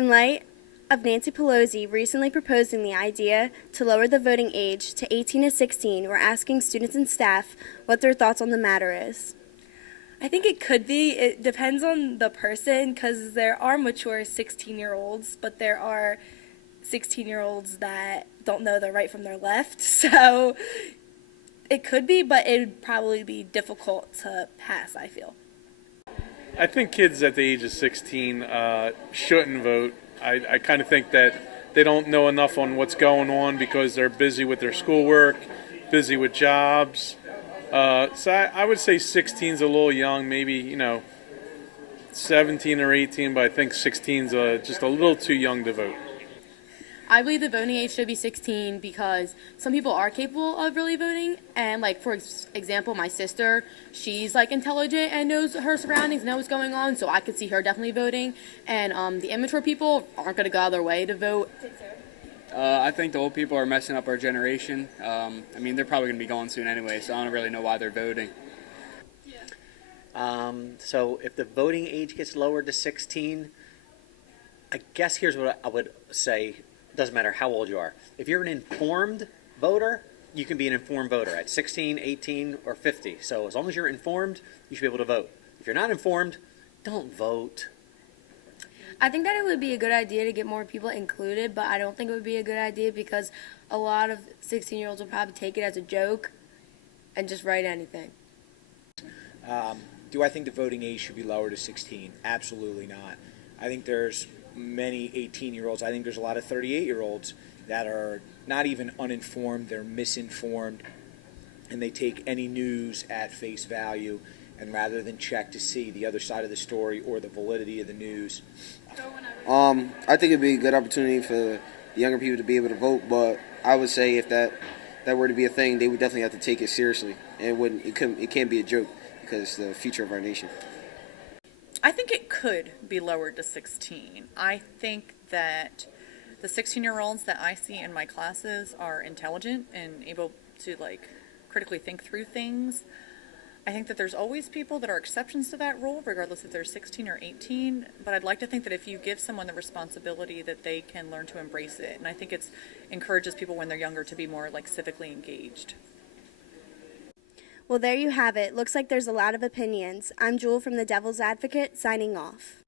In light of Nancy Pelosi recently proposing the idea to lower the voting age to 18 to 16, we're asking students and staff what their thoughts on the matter is. I think it could be. It depends on the person because there are mature 16-year-olds, but there are 16-year-olds that don't know their right from their left. So it could be, but it would probably be difficult to pass, I feel. I think kids at the age of 16 shouldn't vote. I kind of think that they don't know enough on what's going on because they're busy with their schoolwork, busy with jobs. So I would say 16 is a little young, maybe, 17 or 18, but I think 16 is just a little too young to vote. I believe the voting age should be 16 because some people are capable of really voting. And, for example, my sister, she's, intelligent and knows her surroundings, knows what's going on, so I could see her definitely voting. And the immature people aren't going to go out of their way to vote. I think the old people are messing up our generation. They're probably going to be gone soon anyway, so I don't really know why they're voting. So if the voting age gets lowered to 16, I guess here's what I would say. It doesn't matter how old you are. If you're an informed voter, you can be an informed voter at 16, 18, or 50. So as long as you're informed, you should be able to vote. If you're not informed, don't vote. I think that it would be a good idea to get more people included, but I don't think it would be a good idea because a lot of 16-year-olds will probably take it as a joke and just write anything. Do I think the voting age should be lowered to 16? Absolutely not. I think there's many 18-year-olds. I think there's a lot of 38-year-olds that are not even uninformed. They're misinformed, and they take any news at face value, and rather than check to see the other side of the story or the validity of the news. I think it'd be a good opportunity for the younger people to be able to vote, but I would say if that were to be a thing, they would definitely have to take it seriously. And it can't be a joke because it's the future of our nation. I think it could be lowered to 16. I think that the 16-year-olds that I see in my classes are intelligent and able to critically think through things. I think that there's always people that are exceptions to that rule, regardless if they're 16 or 18, but I'd like to think that if you give someone the responsibility that they can learn to embrace it, and I think it encourages people when they're younger to be more civically engaged. Well, there you have it. Looks like there's a lot of opinions. I'm Jewell from the Devil's Advocate, signing off.